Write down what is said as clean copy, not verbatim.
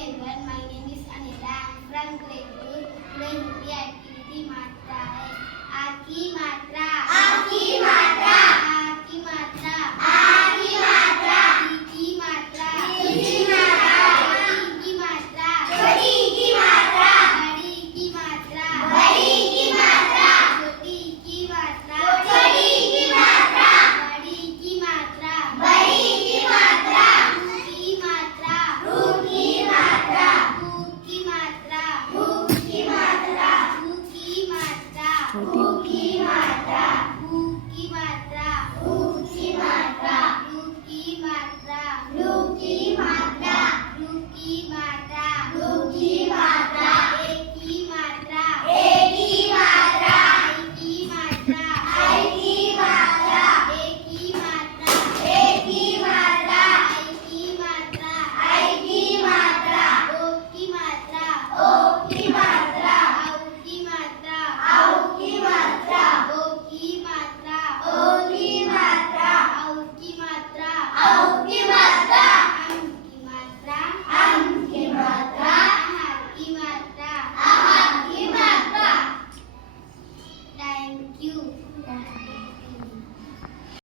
everyone, my name is Anila. I am from grade 2. Today Hindi activity मात्रा है. आ की मात्रा. आ की मात्रा. आ की मात्रा. आ की मात्रा. ई की मात्रा. ई की मात्रा. छोटी की मात्रा. छोटी की मात्रा. बड़ी की मात्रा. बड़ी की मात्रा. छोटी की मात्रा. छोटी की मात्रा. बड़ी की मात्रा. बड़ी की मात्रा. की मात्रा. की मात्रा. की मात्रा. की मात्रा. की मात्रा. की मात्रा. की मात्रा. की मात्रा. की मात्रा. की मात्रा. की मात्रा. की मात्रा. एक की मात्रा. एक की मात्रा. की मात्रा. की मात्रा. एक की मात्रा. एक की मात्रा. की मात्रा. की मात्रा. ओ की मात्रा. ओ की मात्रा. औ की मात्रा. औ की मात्रा. ओ की मात्रा. ओ की मात्रा. औ की मात्रा. औ